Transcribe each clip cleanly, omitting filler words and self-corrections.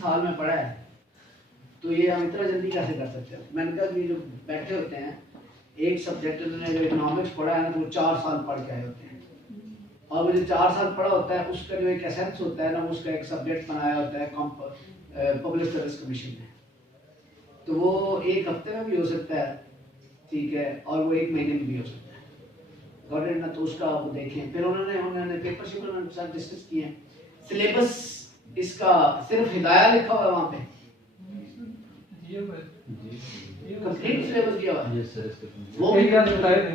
साल में पढ़ा है तो ये हम इतना जल्दी कैसे कर सकते हैं। मैंने कहा कि जो बैठे होते हैं एक सब्जेक्ट उन्होंने अगर इकोनॉमिक्स पढ़ा है ना तो वो 4 साल पढ़ के आए होते हैं, और वो जो 4 साल पढ़ा होता है उसका जो एक एसेंस होता है ना, उसका एक सब्जेक्ट बनाया होता है पब्लिक सर्विस कमीशन ने, तो वो एक हफ्ते में भी हो सकता है, ठीक है, और वो 1 महीने में भी हो सकता है गवर्नमेंट ना, तो उसका वो देखें। फिर उन्होंने पेपर शेपर उन्होंने साथ डिस्कस किए हैं। सिलेबस इसका सिर्फ हिदाया लिखा हुआ है वहाँ पे, कंप्लीट सिलेबस दिया हुआ है, वो भी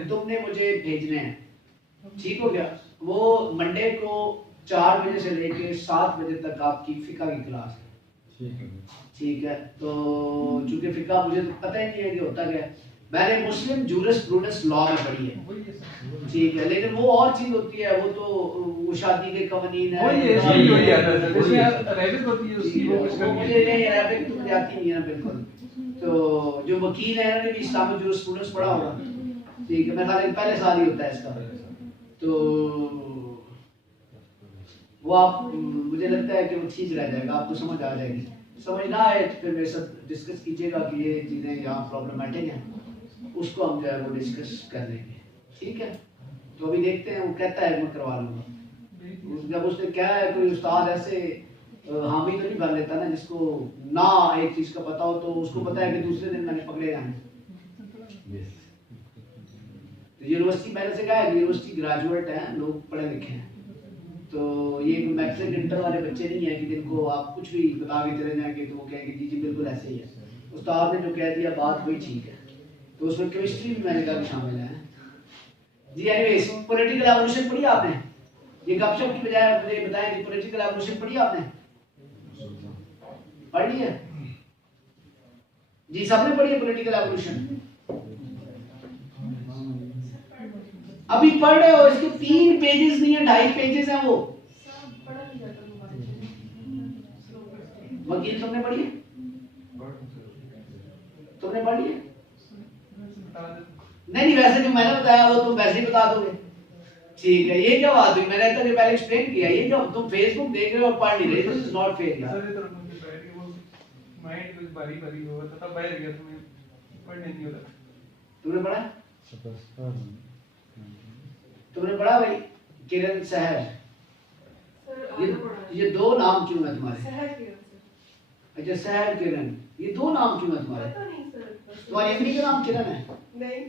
तुमने मुझे भेजने हैं, ठीक हो गया। वो मंडे को 4 बजे से लेके 7 बजे तक आपकी फिका की क्लास है, ठीक है। तो चूंकि फिका मुझे तो पता ही नहीं है कि होता क्या है, मैंने मुस्लिम जूरिस्प्रूडेंस लॉ में पढ़ी है, ठीक है, लेकिन वो और चीज होती है, वो तो वो शादी के कवानीन है, मुझे नहीं अरबिक तो मुझे आती नहीं है बिल्कुल। तो जो वकील है उन्होंने भी इस्लामिक जूरिस्प्रूडेंस पढ़ा होगा, ठीक है, मेरे ख्याल पहले साल ही होता है इसका, तो वो आप मुझे लगता है कि वो ठीक रह जाएगा, आपको समझ आ जाएगी। समझ ना आए तो फिर मेरे साथ डिस्कस कीजिएगा कि ये चीज़ें यहाँ प्रॉब्लमेटिक हैं, उसको हम जो है वो डिस्कस कर लेंगे, ठीक है। तो अभी देखते हैं, वो कहता है मैं करवा लूँगा, जब उसने क्या है कोई उस्ताद ऐसे हामी तो नहीं भर लेता ना, जिसको ना एक चीज़ का पता हो तो उसको पता है कि दूसरे दिन मैंने पकड़े जाने। तो यूनिवर्सिटी मैंने से कहा है, यूनिवर्सिटी ग्रेजुएट हैं, लोग पढ़े लिखे हैं, तो ये मैट्रिक इंटर वाले बच्चे नहीं है कि जिनको आप कुछ भी बता के चले जाएंगे तो वो कहेंगे जी जी बिल्कुल ऐसे ही है, उस्ताद ने जो कह दिया बात वही ठीक है। तो उसमें केमिस्ट्री भी मैंने कहा शामिल है जी। एनीवेज, पॉलिटिकल एवोल्यूशन पढ़ी आपने? ये गपशप की बजाय मुझे बताएं कि पॉलिटिकल एवोल्यूशन पढ़ी आपने? पढ़ ली है जी, सबने पढ़ी है पॉलिटिकल एवोल्यूशन? अभी पढ़ रहे हो? इसके 3 पेजेस नहीं है, 2.5 पेजेस हैं वो। वकील तुमने पढ़ी है? तुमने पढ़ी है? नहीं वैसे जो मैंने बताया वो तुम वैसे ही बता दोगे, ठीक है। ये क्या बात हुई, मैंने तो पहले एक्सप्लेन किया, ये क्या तुम फेसबुक देख रहे हो और पढ़ नहीं रहे, दिस इज नॉट फेयर यार। माइंड कुछ भारी भारी होगा तो तब बाहर गया, तुम्हें पढ़ने नहीं हो रहा। तुमने पढ़ा? तुमने पढ़ा भाई? किरण सहर, ये 2 नाम क्यों है तुम्हारे? अच्छा सहर किरण, ये 2 नाम क्यों है तुम्हारे? तुम्हारी अम्मी का नाम किरण है? नहीं,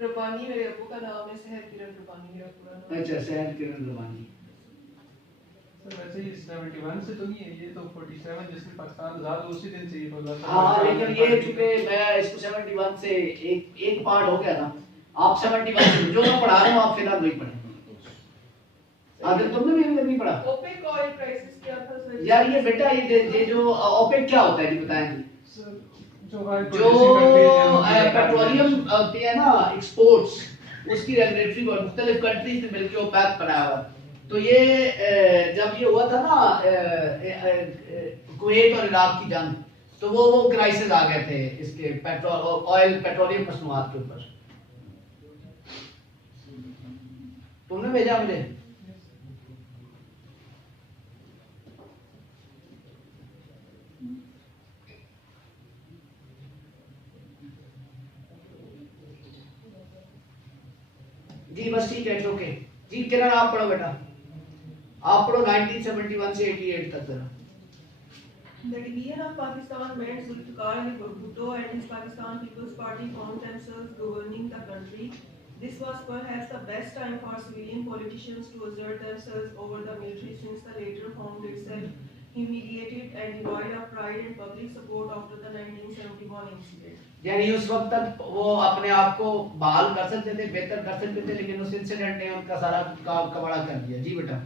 रब्बानी मेरे अब्बू का नाम है, सहर किरण रब्बानी मेरा पूरा नाम। अच्छा सहर किरण रब्बानी। वैसे ही 71 से तो नहीं है, ये तो 47 जिसमें पाकिस्तान आजाद हुआ उसी दिन से ये बोला था। हाँ लेकिन ये चूंकि मैं इसको 71 से एक पार्ट हो गया था, आप 71 से जो मैं पढ़ा रहा हूँ आप फिलहाल वही पढ़े। अगर तुमने भी नहीं पढ़ा? ओपेक ऑयल प्राइसेस क्या था सर? यार ये बेटा ये जो ओपेक क्या होता है जी बताएं जी। जो पेट्रोलियम होती है ना एक्सपोर्ट्स, उसकी रेगुलेटरी बोर्ड मुख्तलिफ कंट्रीज ने मिलकर ओपेक बनाया हुआ। तो ये जब ये हुआ था ना कुवैत और इराक की जंग, तो वो क्राइसिस आ गए थे इसके पेट्रोलियम मसनूआत के ऊपर। तुमने भेजा मुझे? जी बस ठीक है, ओके जी। किरण आप पढ़ो बेटा, आप पढ़ो 1971 से 88 तक जरा। The division of Pakistan meant Zulfikar Ali Bhutto and his Pakistan People's Party found themselves governing the country. This was perhaps the best time for civilian politicians to assert themselves over the military, since the latter found itself humiliated and devoid of pride and public support after the 1971 incident. यानी उस वक्त तक वो अपने आप को बहाल कर सकते थे, बेहतर कर सकते थे, लेकिन उस इंसिडेंट ने उनका सारा काम कबाड़ा कर दिया। जी बेटा।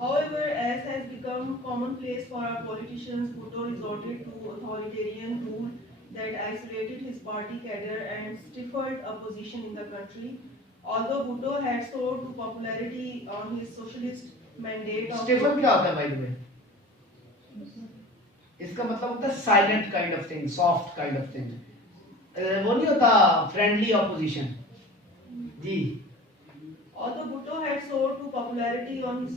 However, as has become commonplace for our politicians, Bhutto resorted to authoritarian rule that isolated his party cadre and stifled opposition in the country. Although Bhutto had soared to popularity on his socialist mandate of स्टिफन क्या होता है भाई में? इसका मतलब होता है silent kind of thing, soft kind of thing, वो नहीं होता फ्रेंडली ऑपोजिशन जी। Although Bhutto had soared to popularity on his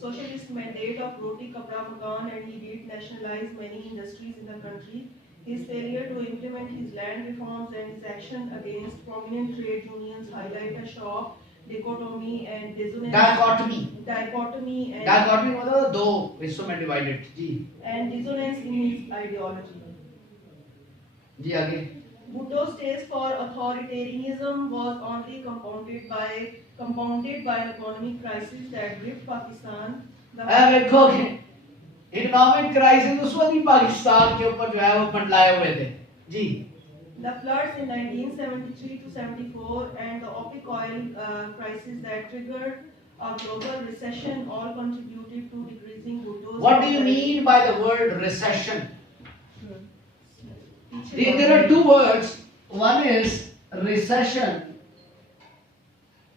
socialist mandate of Roti Kapda Makan, and he did nationalize many industries in the country. His failure to implement his land reforms and his action against prominent trade unions highlight a sharp dichotomy and dissonance. Dichotomy मतलब दो हिस्सों में divided ji. And dissonance in his ideology. जी आगे. Bhutto's taste for authoritarianism was only compounded by an economic crisis that gripped Pakistan. देखो economic crisis उस वक्त ही पाकिस्तान के ऊपर जो है वो मंडलाए हुए थे जी. The floods in 1973 to 74 and the OPEC oil crisis that triggered a global recession all contributed to decreasing Bhutto's. What do you mean by the word recession? There are two words. One is recession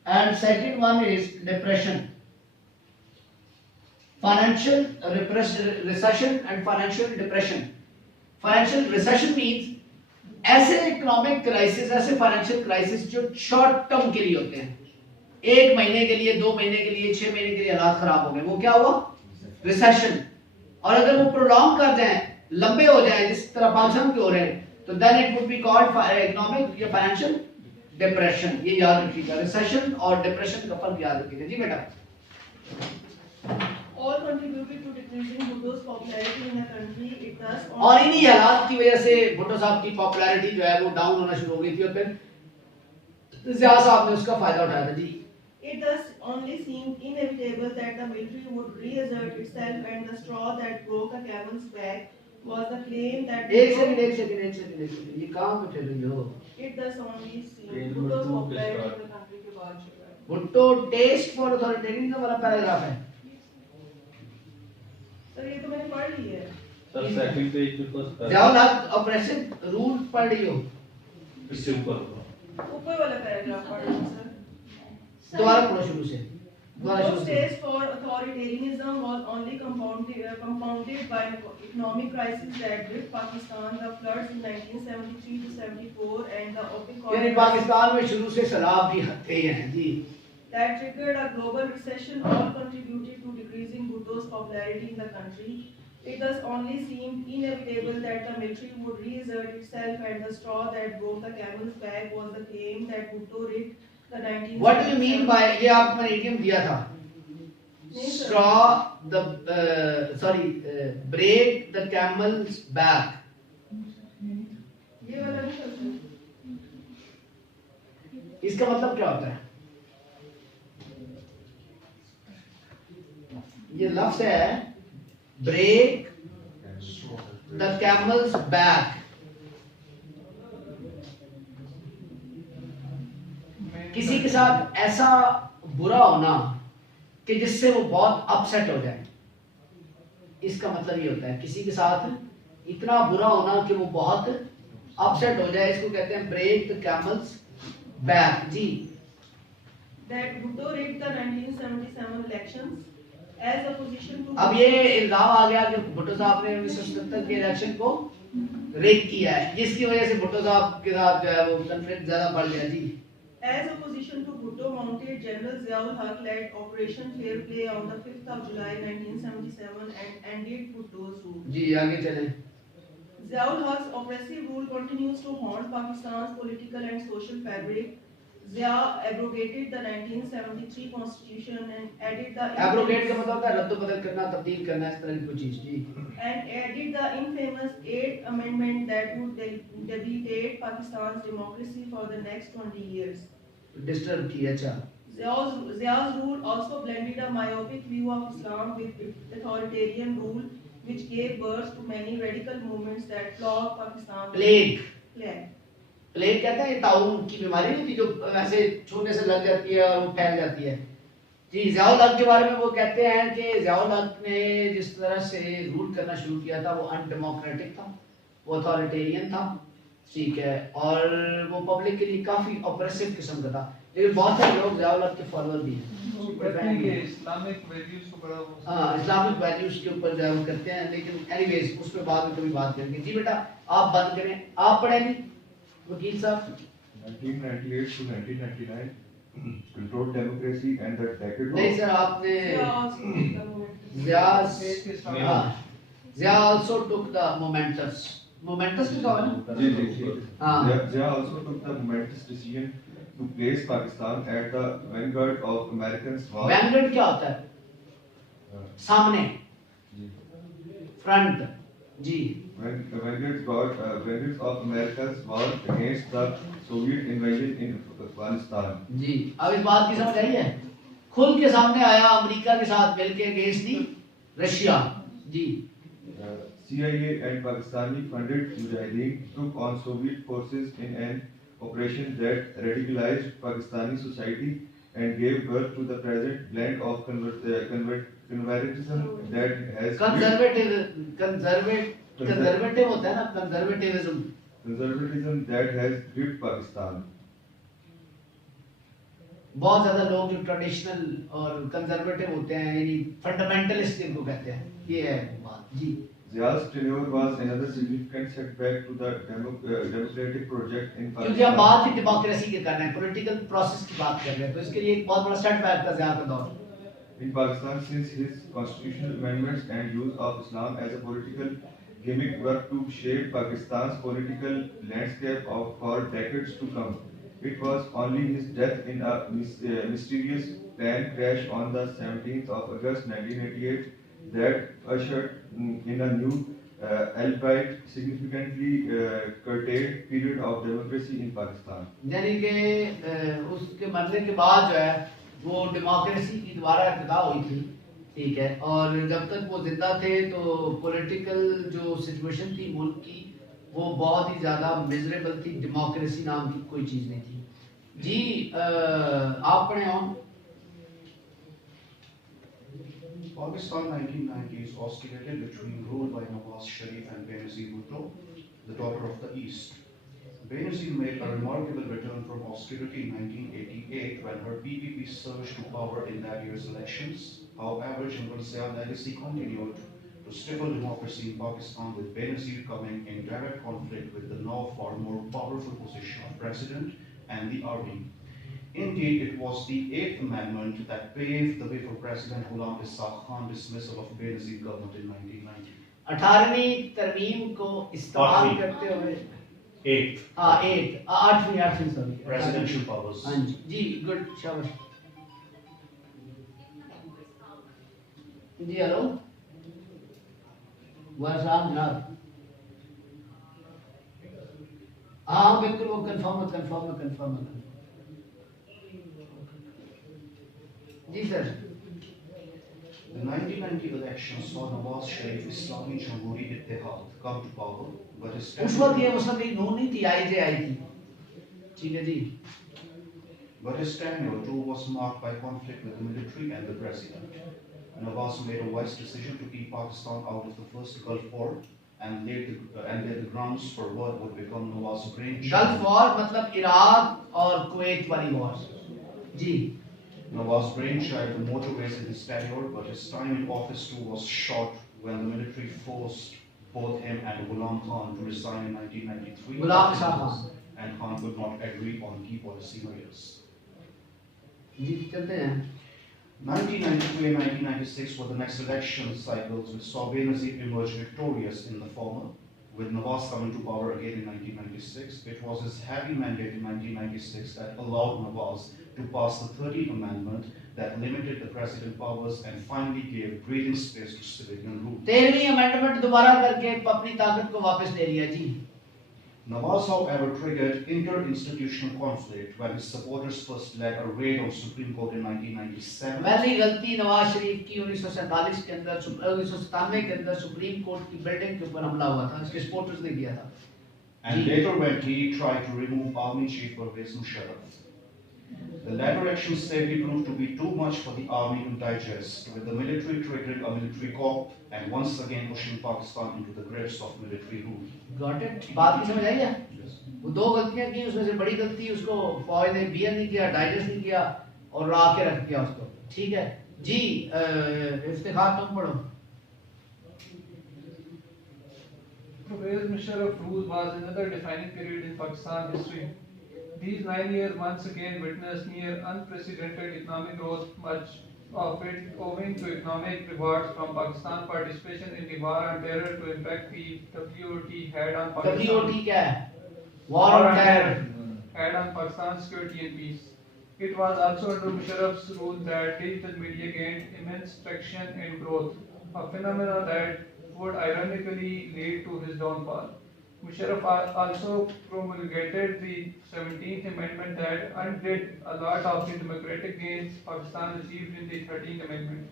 and second one is depression. Financial recession and financial depression. Financial recession means ऐसे economic crisis, ऐसे financial crisis जो short term के लिए होते हैं, एक महीने के लिए, 2 महीने के लिए, 6 महीने के लिए हालात खराब हो गए, वो क्या हुआ? रिसेशन. और अगर वो प्रोलॉन्ग कर जाए, लंबे हो जाए जिस तरह पाकिस्तान के हो रहे हैं, तो then it would be called economic या फाइनेंशियल डिप्रेशन. ये याद रखिएगा, रिसेशन और डिप्रेशन का फर्क याद रखिएगा जी बेटा. All contributed to decreasing Bhutto's popularity in the country. It thus और इन्हीं हालात की वजह से भुट्टो साहब की पॉपुलैरिटी जो है वो डाउन होना शुरू हो गई थी और फिर ज़िया साहब ने उसका फायदा उठाया था जी. It thus only seemed inevitable that the military would reassert itself, and the straw that broke a camel's back was the claim that. एक सेकंड ये कहाँ पे फिर रही हो? It thus only seemed Bhutto's popularity in the country के बाद. Bhutto test for authoritarianism वाला पैराग्राफ है. सर ये तो मैंने पढ़ ली है. सर सेकंड पेज बिकॉज़ जाओ ना ऑपरेशन रूल पढ़ रही हो. इससे ऊपर वाला पैराग्राफ पढ़ लो सर. दोबारा पढ़ो शुरू से. Bhutto's taste for authoritarianism was only compounded by an economic crisis that gripped Pakistan, the floods in 1973 to 74 and the OPEC oil यानी पाकिस्तान में शुरू से शराब भी थे हैं जी. that triggered a global recession all contributed to decreasing Bhutto's popularity in the country. It thus only seemed inevitable that the military would reassert itself, and the straw that broke the camel's back was the claim that Bhutto rigged the 19. What do you mean by ये आपको मैंने idiom दिया था? Straw break the camel's back. ये वाला नहीं था. इसका मतलब क्या होता है? ये लफ्ज है break the camel's back. किसी के साथ ऐसा बुरा होना कि जिससे वो बहुत अपसेट हो जाए, इसका मतलब ये होता है. किसी के साथ इतना बुरा होना कि वो बहुत अपसेट हो जाए, इसको कहते हैं break the camel's back ji. That Bhutto rigged the 1977 elections as opposition to. अब ये इल्जाम आ गया कि भुट्टो साहब ने 1977 के इलेक्शन को रेक किया है, जिसकी वजह से भुट्टो साहब के साथ जो है वो कॉन्फ्लिक्ट ज्यादा बढ़ गया जी. As opposition to Bhutto mounted General Ziaul Haq led Operation Fair Play on the 5th of July 1977 and ended Bhutto's rule. जी आगे चलें. Ziaul Haq's oppressive rule continues to haunt Pakistan's political and social fabric. Zia abrogated the 1973 constitution and added the. Abrogate का मतलब होता है रद्द-बदल करना, तब्दील करना, इस तरह की कोई चीज जी. And added the infamous 8th amendment that would debilitate Pakistan's democracy for the next 20 years. Disturb किया. अच्छा. Zia's rule also blended a myopic view of Islam with authoritarian rule, which gave birth to many radical movements that flogged Pakistan. Plague कहते हैं ये ताउन की बीमारी होती जो ऐसे छूने से लग जाती है और वो फैल जाती है जी. ज़ियाउल हक के बारे में वो कहते हैं कि ज़ियाउल हक ने जिस तरह से रूल करना शुरू किया था वो अनडेमोक्रेटिक था, वो अथॉरिटेरियन था, ठीक है, और वो पब्लिक के लिए काफी ऑप्रेसिव किस्म का था. लेकिन बहुत सारे लोग ज़ियाउल हक के फॉलोअर भी हैं. इस्लामिक वैल्यूज को बड़ा हाँ, इस्लामिक वैल्यूज के ऊपर जो है वो करते हैं. लेकिन एनीवेज उस पर बाद में कभी बात करेंगे जी. बेटा आप बंद करें, आप पढ़ेंगे वकील साहब. 1998 to 1999 controlled democracy and the decade नहीं of सर आपने Zia also took the moment. Zia also took the momentous लिखा हुआ है ना? जी जी जी हाँ। Zia also took the momentous decision to place Pakistan at the vanguard of Americans war. Vanguard क्या होता है? सामने, जी फ्रंट, जी। when the vanguards of America's war against the Soviet invasion in Afghanistan. जी अब इस बात की समझ आई है, खुल के सामने आया अमेरिका के साथ मिलके अगेंस्ट दी रशिया। जी CIA and Pakistani funded Mujahideen took on Soviet forces in an operation that radicalized Pakistani society and gave birth to the present blend of conservatism that has conservative होता है ना, कंजर्वेटिविज्म। conservatism that has gripped Pakistan. बहुत ज्यादा लोग जो traditional और conservative होते हैं यानी फंडामेंटलिस्ट इनको कहते हैं, ये है बात। जी Zia's tenure was another significant setback to the democratic project in क्योंकि हम Pakistan. बात ही डेमोक्रेसी के कर रहे हैं, पॉलिटिकल प्रोसेस की बात कर रहे हैं, तो इसके लिए एक बहुत बड़ा सेटबैक था ज़िया का दौर। In Pakistan, since his constitutional amendments and use of Islam as a political gimmick were to shape Pakistan's political landscape for decades to come. It was only his death in a mysterious plane crash on the 17th of August 1988 that ushered in a new, albeit significantly curtailed period of democracy in Pakistan. यानी कि उसके मरने के बाद जो है वो democracy की दोबारा इब्तिदा हुई थी, ठीक है, और जब तक वो जिंदा थे तो पॉलिटिकल जो सिचुएशन थी मुल्क की वो बहुत ही ज़्यादा मिजरेबल थी, डेमोक्रेसी नाम की कोई चीज़ नहीं थी। जी आप पढ़े on. Pakistan 1990s oscillated between rule by Nawaz Sharif and Benazir Bhutto, the daughter of the East. Benazir made a remarkable return from austerity in 1988 when her PPP surged to power in that year's elections. However, General Zia's legacy continued to stifle democracy in Pakistan, with Benazir coming in direct conflict with the now far more powerful position of president and the army. Indeed, it was the 8th Amendment that paved the way for President Ghulam Ishaq Khan's dismissal of Benazir government in 1990. 18वीं तरमीम को इस्तेमाल करते हुए 8वीं sorry Presidential powers. हाँ जी good शाबाश जी। Hello वालेकुम जनाब। हाँ बिल्कुल वो कंफर्म जी sir. The 1990 elections saw Nawaz Sharif Islami Jamhuri Ittihad come to power, but his उस वक्त ये मुस्लिम लीग नून नहीं थी, आईजे आई थी, ठीक है जी। But his tenure too was marked by conflict with the military and the president. Nawaz made a wise decision to keep Pakistan out of the first Gulf War and laid the grounds for what would become Nawaz's brainchild. Gulf war मतलब Iraq और Kuwait वाली war जी। Nawaz's brainchild, the motorways in his tenure, but his time in office too was short when the military forced both him and Ghulam Khan to resign in 1993. Ghulam Shah Khan. And Khan could not agree on key policy areas. जी चलते हैं। 1993 and 1996 were the next election cycles, which saw Benazir emerge victorious in the former, with Nawaz coming to power again in 1996. It was his heavy mandate in 1996 that allowed Nawaz to pass the 13th Amendment that limited the president's powers and finally gave breathing space to civilian rule. 13वीं amendment दोबारा करके अपनी ताकत को वापस ले लिया जी। Nawaz, however, triggered inter-institutional conflict when his supporters first led a raid on Supreme Court in 1997. पहली गलती नवाज शरीफ की 1947 के अंदर 1997 के अंदर सुप्रीम कोर्ट की बिल्डिंग के ऊपर हमला हुआ था, इसके सपोर्टर्स ने किया था। And later when he tried to remove Army Chief Pervez Musharraf. The latter action sadly proved to be too much for the army to digest, with the military triggering a military coup and once again pushing Pakistan into the grips of military rule. Got it? बात की समझ आई है? वो दो गलतियां की, उसमें से बड़ी गलती उसको फौज ने बियर नहीं किया, डाइजेस्ट नहीं किया और ला के रख दिया उसको, ठीक है जी। इफ्तिखार तुम पढ़ो। Pervez Musharraf's rule was another defining period in Pakistan history. These 9 years once again witnessed near unprecedented economic growth, much of it owing to economic rewards from Pakistan participation in the war on terror to impact the WOT had on Pakistan. WOT क्या है? War on Terror. Had on Pakistan's security and peace. It was also under Musharraf's rule that digital media gained immense traction and growth, a phenomenon that would ironically lead to his downfall. Musharraf also promulgated the 17th Amendment that undid a lot of the democratic gains Pakistan achieved in the 13th Amendment.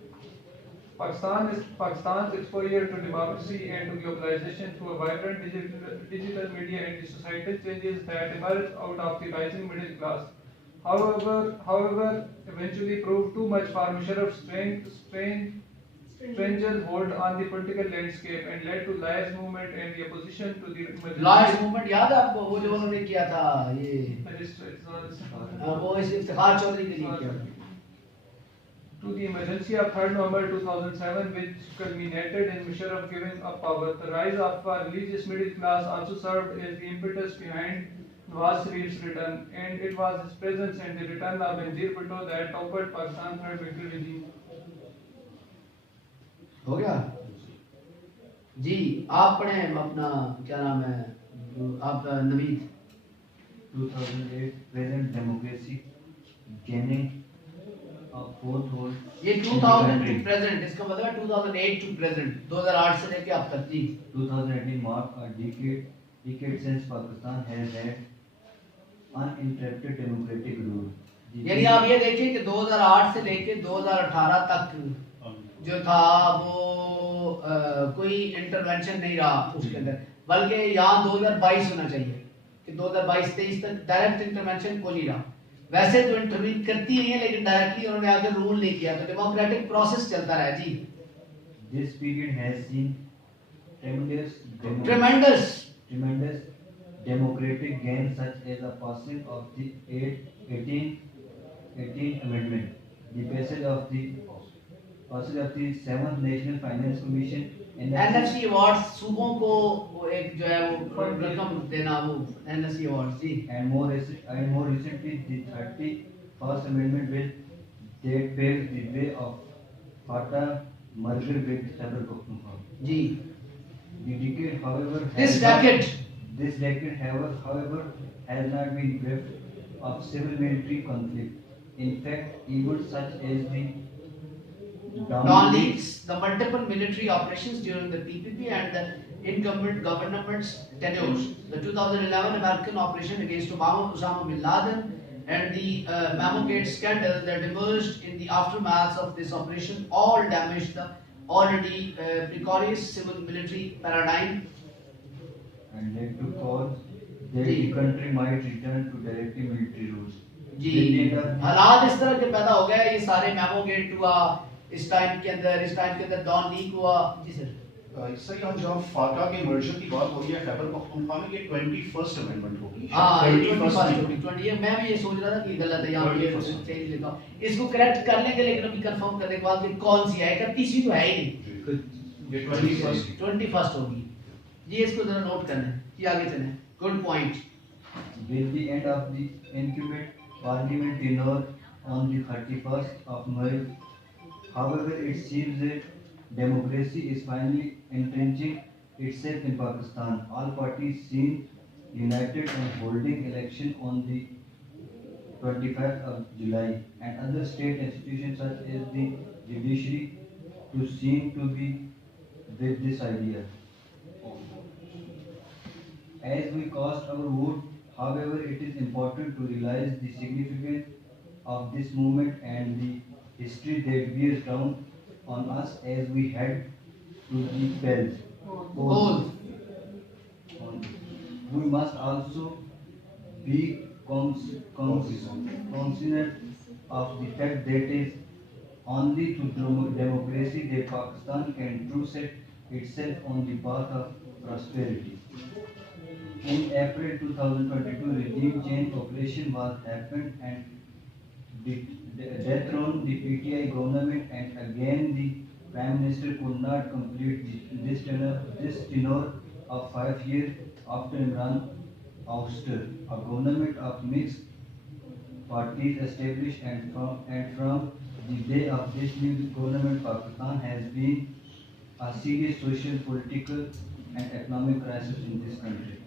Pakistan's exposure to democracy and to globalization through a vibrant digital media and the societal changes that emerged out of the rising middle class. However, eventually proved too much for Musharraf's stringent hold on the political landscape and led to Lies movement and the opposition to the Lies movement याद है आपको? वो जो उन्होंने किया था ये वो इस इफ्तिखार चौधरी के लिए किया था. To the emergency of 3rd November 2007, which culminated in Musharraf giving up power. The rise of a religious middle class also served as the impetus behind Nawaz Sharif's return, and it was his presence and the return of Benazir Bhutto that toppled Pakistan's third victory regime. हो गया जी. आप पढ़े अपना क्या नाम है आप Naveed? 2008 present democracy gaining a foothold. ये 2000 to present, इसका मतलब है 2008 to present, 2008 से लेके अब तक जी. 2018 marked a decade since Pakistan has had uninterrupted democratic rule. यानी आप ये देखिए कि 2008 से लेके 2018 तक जो था वो कोई इंटरवेंशन नहीं रहा उसके अंदर, बल्कि यहाँ 2022 होना चाहिए कि 2022-23 तक डायरेक्ट इंटरवेंशन को नहीं रहा. वैसे तो इंटरवीन करती रही है लेकिन डायरेक्टली उन्होंने आगे रूल नहीं किया, तो डेमोक्रेटिक प्रोसेस चलता रहा जी. This period has seen ट्रेमेंडस democratic gains such as the passing of the 18th Amendment, the passage of the 7th National Finance Commission, NFC awards सूबों को वो एक जो है वो रकम देना, वो एनएफसी अवार्ड्स जी. and more recently the 31st Amendment bill that paved the way of FATA merger with Khyber Pakhtunkhwa. जी. The decade, however, This decade, however, has not been bereft of civil-military conflict. In fact, events such as the Dawn leaks, the multiple military operations during the PPP and the incumbent government's tenures, the 2011 American operation against Osama bin Laden, and the Mamogate scandal that emerged in the aftermath of this operation all damaged the already precarious civil-military paradigm and led to cause that the country might return to directly military rules. जी. हालात इस तरह के पैदा हो गए, ये सारे मैमोगेट हुआ इस टाइम के अंदर डॉन लीक हुआ जी. सर यहाँ जब फाटा के मर्जर की बात हो रही है खैबर पख्तूनख्वा में, ये 21st अमेंडमेंट होगी. हाँ, ये 21 मैं भी ये सोच रहा था कि गलत है, यहाँ पे चेंज लिखा. इसको करेक्ट कर लेंगे लेकिन अभी कंफर्म करने के बाद कि कौन सी है, 31वीं तो है ही नहीं, ये 21st होगी जी. इसको जरा नोट करना है कि आगे चलें. Good point. With the end of the incumbent parliament tenure on the 31st of May, however, it seems that democracy is finally entrenching itself in Pakistan. All parties seem united in holding election on the 25th of July, and other state institutions such as the judiciary to seem to be with this idea. As we cast our vote, however, it is important to realize the significance of this movement and the history that bears down on us as we head to the polls. We must also be cognizant of the fact that it is only through democracy that Pakistan can truly set itself on the path of prosperity. In April 2022, regime change operation was happened and dethroned the PTI government, and again the Prime Minister could not complete this tenure of 5 years after Imran ouster a government of mixed parties established, and from the day of this new government, Pakistan has been a serious social, political, and economic crisis in the country.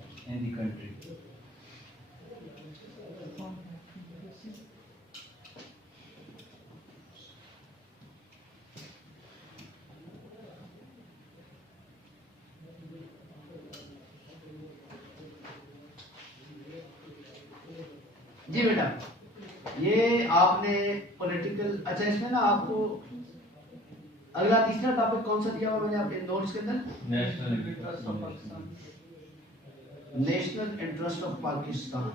जी बेटा, ये आपने political, अच्छा इसमें ना आपको अगला तीसरा topic कौन सा दिया हुआ मैंने आपके नोट्स के अंदर? National Interest of Pakistan. National interest of Pakistan.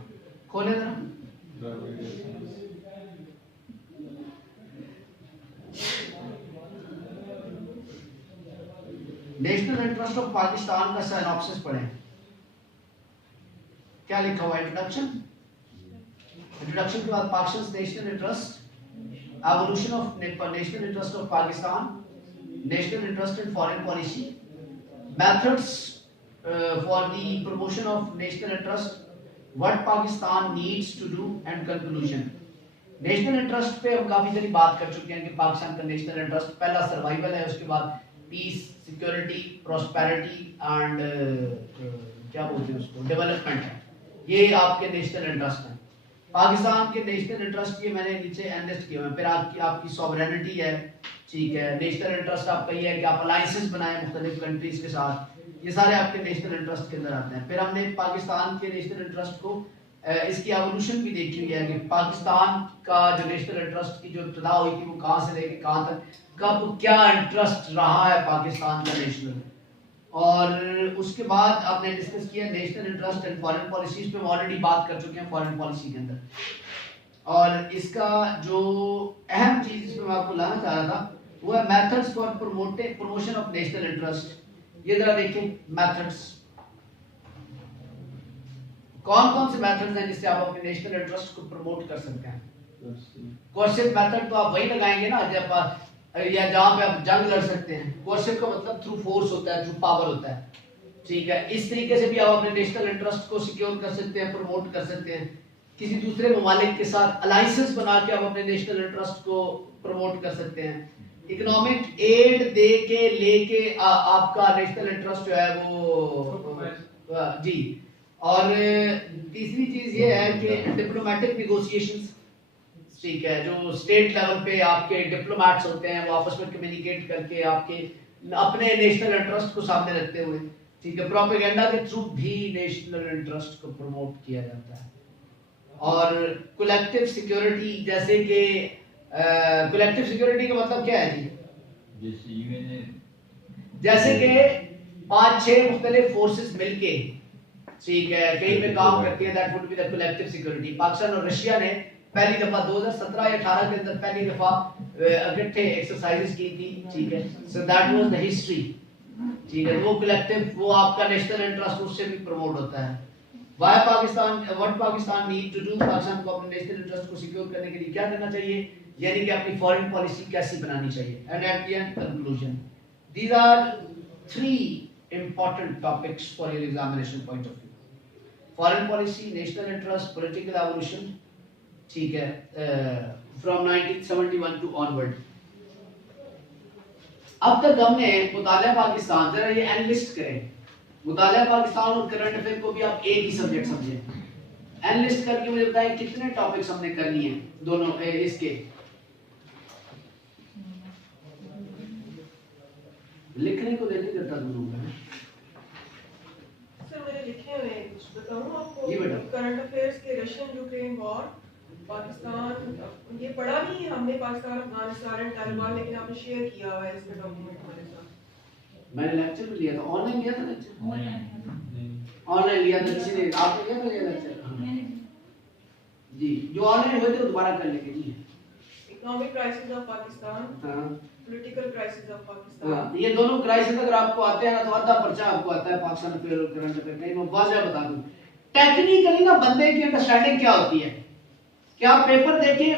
खोले जरा। नेशनल इंटरेस्ट ऑफ पाकिस्तान का सिनॉप्सिस पढ़ें। क्या लिखा हुआ है? इंट्रोडक्शन के बाद Pakistan national interest, evolution of national interest of Pakistan, national interest in foreign policy, methods for the promotion of national interest, what Pakistan needs to do and conclusion. National interest पे हम काफी सारी बात कर चुके हैं कि पाकिस्तान का नेशनल इंटरेस्ट पहला सर्वाइवल है, उसके बाद पीस, सिक्योरिटी, प्रॉस्पेरिटी एंड क्या बोलते हैं उसको, डेवलपमेंट है। ये आपके नेशनल इंटरेस्ट हैं। पाकिस्तान के नेशनल इंटरेस्ट ये मैंने नीचे एनलिस्ट किए हुए हैं। फिर आपकी सॉवरेनिटी है, ठीक है। नेशनल इंटरेस्ट आपका ये है कि आप अलायंसेस बनाएं मुख्तलिफ कंट्रीज के साथ, ये सारे आपके नेशनल इंटरेस्ट के अंदर आते हैं। फिर हमने पाकिस्तान के नेशनल इंटरेस्ट को इसकी एवोल्यूशन भी देखी हुई है कि पाकिस्तान का जो नेशनल इंटरेस्ट की जो इब्तिदा हुई थी वो कहाँ से लेके कहाँ तक, कब क्या इंटरेस्ट रहा है पाकिस्तान का नेशनल। और उसके बाद आपने डिस्कस किया national interest and foreign policies पे, हम ऑलरेडी बात कर चुके हैं फॉरेन पॉलिसी के अंदर। और इसका जो अहम चीज इसमें मैं आपको लाना चाह रहा था वो है methods for promotion of national interest. ये जरा देखिए मेथड्स, कौन कौन से मेथड्स हैं जिससे आप अपने नेशनल इंटरेस्ट को प्रमोट कर सकते हैं। कोर्सिव मेथड तो आप वही लगाएंगे ना जब या जहां पे आप जंग लड़ सकते हैं। कोर्सिव का मतलब थ्रू फोर्स होता है, थ्रू पावर होता है, ठीक है। इस तरीके से भी आप अपने नेशनल इंटरेस्ट को सिक्योर कर सकते हैं, प्रमोट कर सकते हैं। किसी दूसरे ममालिक के साथ अलायंसेस बना के आप अपने नेशनल इंटरेस्ट को प्रमोट कर सकते हैं। इकोनॉमिक एड दे के लेके आपका नेशनल इंटरेस्ट जो है वो जी। और तीसरी चीज ये है कि डिप्लोमेटिक निगोशिएशंस, ठीक है। जो स्टेट लेवल पे आपके डिप्लोमेट्स होते हैं वो आपस में कम्युनिकेट करके आपके अपने नेशनल इंटरेस्ट को सामने रखते हुए, ठीक है, प्रोपेगेंडा के थ्रू भी नेशनल इंटरेस्ट को प्रमोट किया जाता है। और कलेक्टिव सिक्योरिटी, जैसे कि कलेक्टिव सिक्योरिटी का मतलब क्या है जी? जैसे कि 5-6 मुख्तलिफ फोर्सेस मिलके, ठीक है, कहीं पे काम करती है, that would be the collective security. Pakistan और रशिया ने पहली दफा 2017 या 18 के अंदर पहली दफा इकट्ठे एक्सरसाइजेस की थी, ठीक है। So that was the history, ठीक है। वो कलेक्टिव, वो आपका नेशनल इंटरेस्ट उससे भी प्रमोट होता है। What Pakistan need to do, Pakistan को अपने नेशनल इंटरेस्ट को सिक्योर करने के लिए क्या करना चाहिए, यानी कि अपनी फॉरेन पॉलिसी कैसी बनानी चाहिए। And at the end conclusion, these are 3 important topics for your examination point of view: foreign policy, national interest, political evolution, ठीक है, from 1971 to onward। अब तक हमने मुतालिया पाकिस्तान, जरा ये एनालिस्ट करें, मुतालिया पाकिस्तान और करंट अफेयर को भी आप एक ही सब्जेक्ट समझें। एनालिस्ट करके मुझे बताएं कितने टॉपिक्स हमने करनी है दोनों इसके। लिखने को नहीं करता तुम लोगों का। सर मैंने लिखे हुए हैं, कुछ बताऊं आपको? जी बेटा। करंट अफेयर्स के रशियन यूक्रेन वॉर, पाकिस्तान, ये पढ़ा नहीं है हमने, पाकिस्तान, अफगानिस्तान एंड तालिबान, लेकिन आपने शेयर किया हुआ है इसका डॉक्यूमेंट हमारे साथ। मैंने लेक्चर भी लिया था, ऑनलाइन लिया था लेक्चर, ऑनलाइन लिया था किसी ने, आपने लिया था ये लेक्चर? जी, जो ऑनलाइन हुए थे वो दोबारा कर लेंगे जी। इकोनॉमिक क्राइसिस ऑफ पाकिस्तान, हाँ, पॉलिटिकल क्राइसिस ऑफ पाकिस्तान। ये दोनों क्राइसिस अगर आपको आते हैं ना तो आधा पर्चा आपको आता है पाकिस्तान अफेयर और करंट अफेयर। कहीं मैं वाज़ह बता दूं, टेक्निकली ना बंदे की अंडरस्टैंडिंग क्या होती है कि आप पेपर देखें,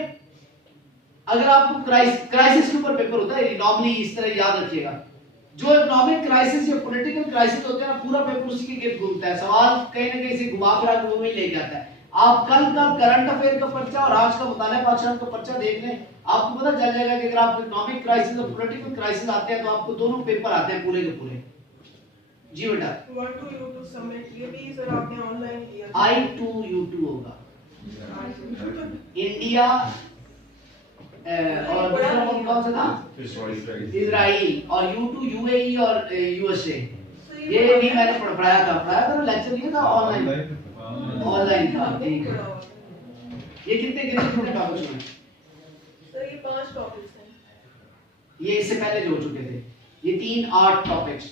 अगर आपको क्राइसिस के ऊपर पेपर होता है नॉर्मली, इस तरह याद रखिएगा, जो इकोनॉमिक क्राइसिस या पॉलिटिकल क्राइसिस होते हैं ना, पूरा पेपर उसी के गिर्द घूमता है, सवाल कहीं ना कहीं से घुमा फिरा के वो ही ले जाता है। आप कल का करंट अफेयर का पर्चा और आज का मुतालिया पाकिस्तान का पर्चा देख लें, आपको पता चल जाएगा कि अगर आपको इकोनॉमिक क्राइसिस और पॉलिटिकल क्राइसिस आते हैं तो आपको दोनों पेपर आते हैं पूरे के पूरे। जी बेटा। I2U2 समिट ये भी सर आपने ऑनलाइन किया। I2U2 होगा, इंडिया और दूसरा कौन सा था? इजराइल, और U2 UAE और USA। ये भी मैंने पढ़ाया था लेक्चर लिया था ऑनलाइन था। ठीक है, ये कितने टॉपिक्स हैं सर? ये 5 टॉपिक्स हैं। ये इससे पहले जो हो चुके थे, ये 3 8 टॉपिक्स।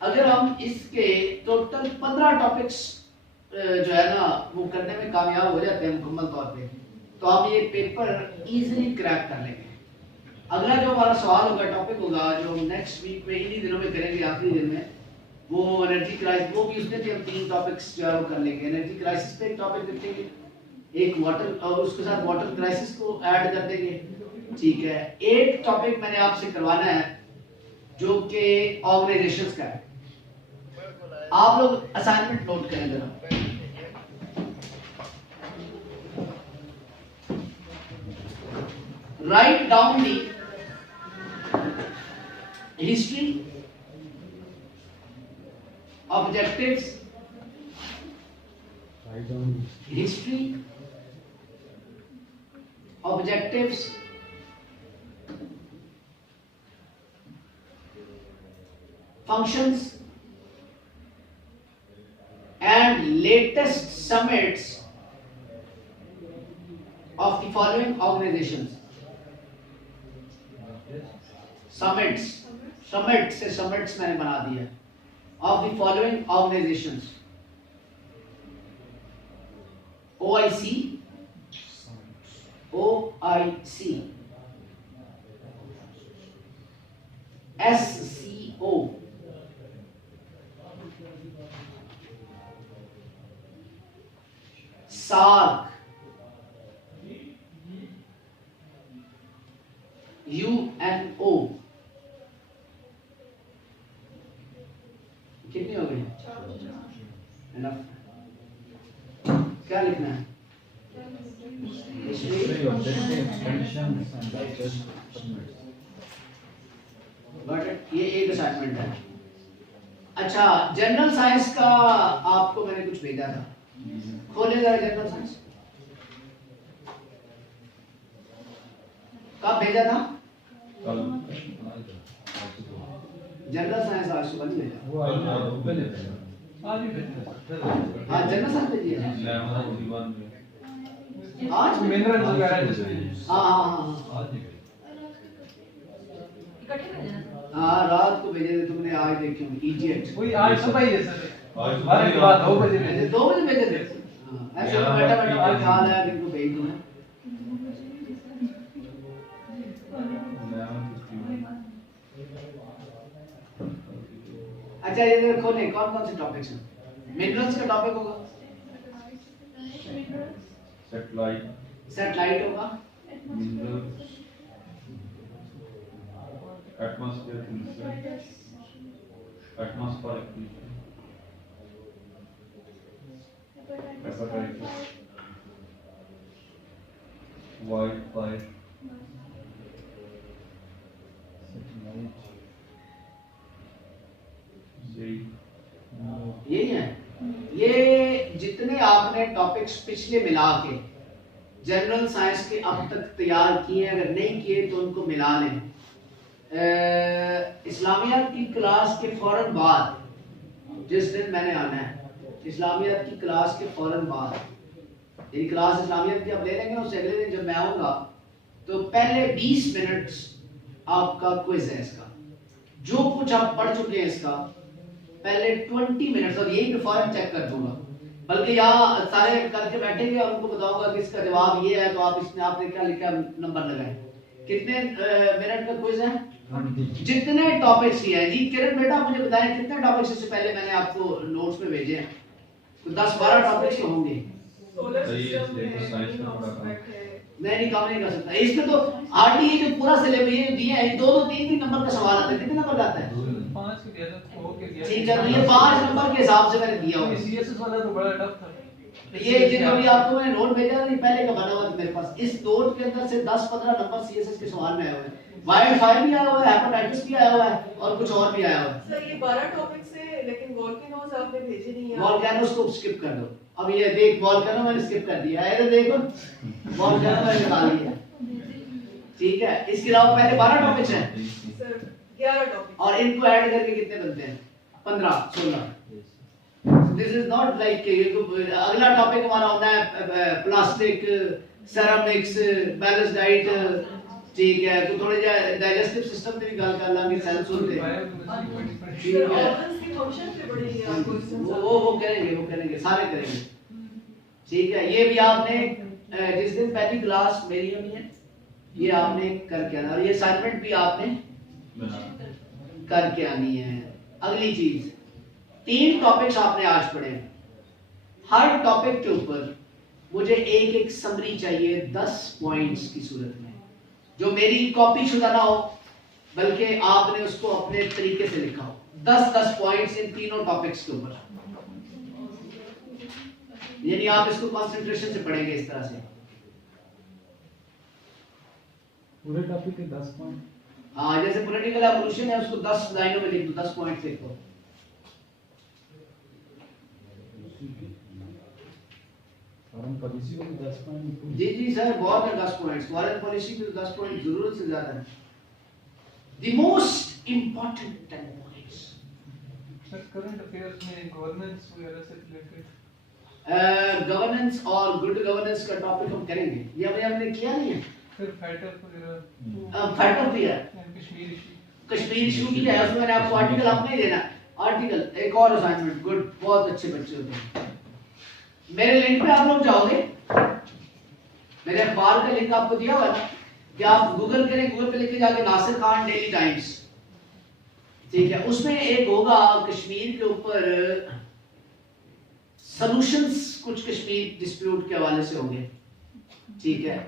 अगर हम इसके टोटल 15 टॉपिक्स जो है ना वो करने में कामयाब हो जाते हैं मुकम्मल तौर पे, तो हम ये पेपर इजीली क्रैक कर लेंगे। अगला जो हमारा सवाल होगा, टॉपिक होगा, जो हम नेक्स्ट वीक में इन्हीं दिनों में करेंगे, आखिरी दिन में, वो एनर्जी क्राइसिस। वो भी उसमें हम 3 टॉपिक्स जो है वो कर लेंगे। एनर्जी क्राइसिस पे एक टॉपिक रखेंगे, एक वाटर, और उसके साथ वाटर क्राइसिस को ऐड कर देंगे। ठीक है, एक टॉपिक मैंने आपसे करवाना है जो कि ऑर्गेनाइजेशंस का है। आप लोग असाइनमेंट नोट करें जरा। Write down the history, objectives, history, objectives, functions, and latest summits of the following organizations. Summit से summits मैंने बना दिया, of the following organizations: OIC, SCO, SARC, UNO। कितनी हो गई? Enough। क्या लिखना है? ये एक असाइनमेंट है। अच्छा, जनरल साइंस का आपको मैंने कुछ भेजा था, खोले जरा जनरल साइंस। कब भेजा था? जनरल साइंस आज सुबह नहीं भेजा। हाँ, जनरल साइंस भेजिए आज। मिनरल्स वगैरह। हाँ, रात को भेजे थे तुमने, आज देखियो इडियट। वही आज सुबह ही है सर, बारह के बाद 2 बजे भेजे। 2 बजे भेजे थे। ऐसे बैठा आज हाल है, इनको भेज दूं। अच्छा, ये देखो खोले कौन कौन से टॉपिक्स हैं। मिनरल्स का टॉपिक होगा, सैटेलाइट होगा, वाइल्ड यही है। ये जितने आपने टॉपिक्स पिछले मिला के जनरल साइंस के अब तक तैयार किए, अगर नहीं किए तो उनको मिला लें। इस्लामियात की क्लास के फौरन बाद, जिस दिन मैंने आना है, इस्लामियात की क्लास के फौरन बाद, ये क्लास इस्लामियात की आप ले लेंगे, उससे अगले दिन जब मैं आऊँगा तो पहले 20 मिनट आपका क्विज है इसका। जो कुछ आप पढ़ चुके हैं इसका पहले 20 मिनट्स, और यही मैं फौरन चेक कर दूंगा, बल्कि यहाँ सारे करके बैठेंगे और उनको बताऊंगा कि इसका जवाब ये है, तो आप इसमें आपने क्या लिखा नंबर लगाएं। कितने मिनट का क्विज है? जितने टॉपिक्स लिए हैं। जी किरण बेटा मुझे बताएं कितने टॉपिक्स इससे पहले मैंने आपको नोट्स में भेजे हैं? तो 10-12 टॉपिक्स तो होंगे। सोलर सिस्टम है, नहीं कम नहीं कर सकता इसमें तो। हार्डली ये जो पूरा सिलेबस ये दिए हैं, 2-2 3-3 नंबर का सवाल आता है। कितने नंबर का आता है? 5 ठीक है, तो ये 5 नंबर के हिसाब से मैंने दिया होगा। CSS वाला तो बड़ा टफ था। ये जो भी आपको मैंने नोट भेजा था, पहले का बना हुआ था मेरे पास। इस नोट के अंदर से 10-15 नंबर सीएसएस के सवाल में आए हुए हैं। वाइल्ड फायर भी आया हुआ है, हेपेटाइटिस भी आया हुआ है, और कुछ और भी आया हुआ है। सर ये 12 टॉपिक से, लेकिन वोल्केनोज आपने भेजे नहीं है। वोल्केनोस को स्किप कर दो। अब ये देख, वोल्केनो मैंने स्किप कर दिया है, ये देखो वोल्केनो मैंने निकाल दिया। ठीक है, इसके अलावा पहले 12 टॉपिक्स हैं सर 11 टॉपिक, और इनको ऐड करके कितने बनते हैं? 15-16। दिस इज नॉट लाइक अगला टॉपिक हमारा होता है प्लास्टिक, सेरामिक्स, बैलेंस डाइट। ठीक है, तो थोड़े डाइजेस्टिव सिस्टम पे भी गल कर लांगे, सेल्स होते हैं। सर ऑर्गन्स की फंक्शन पे बड़ी आपको वो करेंगे, सारे करेंगे। ठीक है, ये भी आपने जिस दिन पहली क्लास मेरी होनी है, ये आपने करके आना, और ये असाइनमेंट भी आपने करके आनी है। अगली चीज, 3 टॉपिक्स आपने आज पढ़े। हर टॉपिक के ऊपर मुझे एक समरी चाहिए 10 पॉइंट्स की सूरत में, जो मेरी कॉपी शुदा ना हो, बल्कि आपने उसको अपने तरीके से लिखा हो। 10 पॉइंट्स इन तीनों टॉपिक्स के ऊपर, यानी आप इसको कंसंट्रेशन से पढ़ेंगे इस तरह से। पूरे टॉपिक के 10 पॉइंट। हाँ, जैसे पॉलिटिकल एवोल्यूशन है, उसको 10 लाइनों में लिख दो, 10 पॉइंट्स लिख दो। फॉरेन पॉलिसी को 10 पॉइंट। जी सर, बहुत है 10 पॉइंट्स। फॉरेन पॉलिसी पे 10 पॉइंट जरूरत से ज्यादा है। The most important 10 points. Sir current affairs में गवर्नेंस वगैरह से रिलेटेड, गवर्नेंस और गुड गवर्नेंस का टॉपिक हम करेंगे। ये अभी हमने किया नहीं है। फिर फैटर वगैरह, फैक्टर भी है, कश्मीर इशू। कश्मीर इशू की है, उसमें मैंने आपको आर्टिकल आपने ही देना। आर्टिकल एक और असाइनमेंट, गुड, बहुत अच्छे बच्चे होते हैं। मेरे लिंक पे आप लोग जाओगे, मेरे अखबार का लिंक आपको दिया हुआ है ना, कि आप गूगल करें, गूगल पे लिखे जाके नासिर खान डेली टाइम्स। ठीक है, उसमें एक होगा कश्मीर के ऊपर सॉल्यूशंस, कुछ कश्मीर डिस्प्यूट के हवाले से होंगे। ठीक है,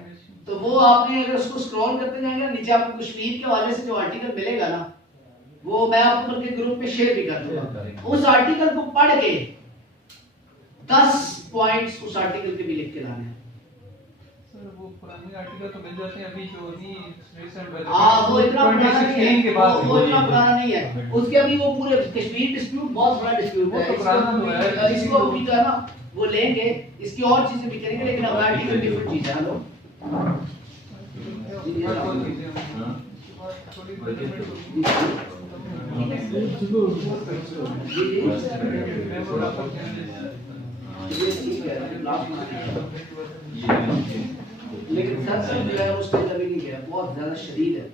तो वो आपने अगर उसको स्क्रॉल करते जाएंगे, नीचे आपको कश्मीर के हवाले से जो आर्टिकल मिलेगा ना, वो मैं आपको उनके ग्रुप पे शेयर भी कर दूंगा। उस आर्टिकल को पढ़ के 10 पॉइंट्स उस आर्टिकल के भी लिख के लाने हैं। सर वो पुराने आर्टिकल तो मिल जाते हैं, अभी जो नहीं रिसेंट वाले, वो इतना पुराना नहीं है, के बाद वो इतना पुराना नहीं है। उसके अभी वो पूरे कश्मीर डिस्प्यूट बहुत बड़ा डिस्प्यूट है, वो तो पुराना तो है। इसको अभी जो है ना वो लेंगे, इसकी और चीजें भी करेंगे, लेकिन अब आर्टिकल डिफरेंट चीज है। हेलो ये ठीक है, लास्ट में लेकिन सर जो है उसके कभी नहीं गया, बहुत ज्यादा शदीद है।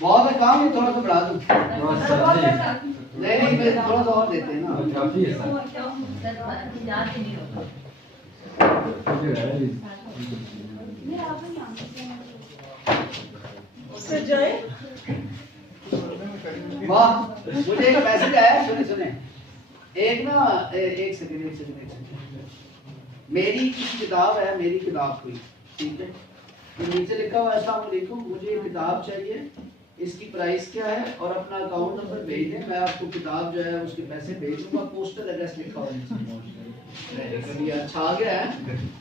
बहुत है काम, ये थोड़ा सा बढ़ा दूं। नहीं मैं थोड़ा सा और देते हैं ना। सर जाए। वाह, मुझे एक मैसेज आया, सुने एक ना, एक सेकंड। मेरी किताब है, मेरी किताब कोई, ठीक है, तो नीचे लिखा हुआ है अस्सलाम वालेकुम, मुझे ये किताब चाहिए, इसकी प्राइस क्या है और अपना अकाउंट नंबर भेज दें, मैं आपको किताब जो है उसके पैसे भेज दूंगा। पोस्टल एड्रेस लिखा हुआ है नीचे। अच्छा आ गया है।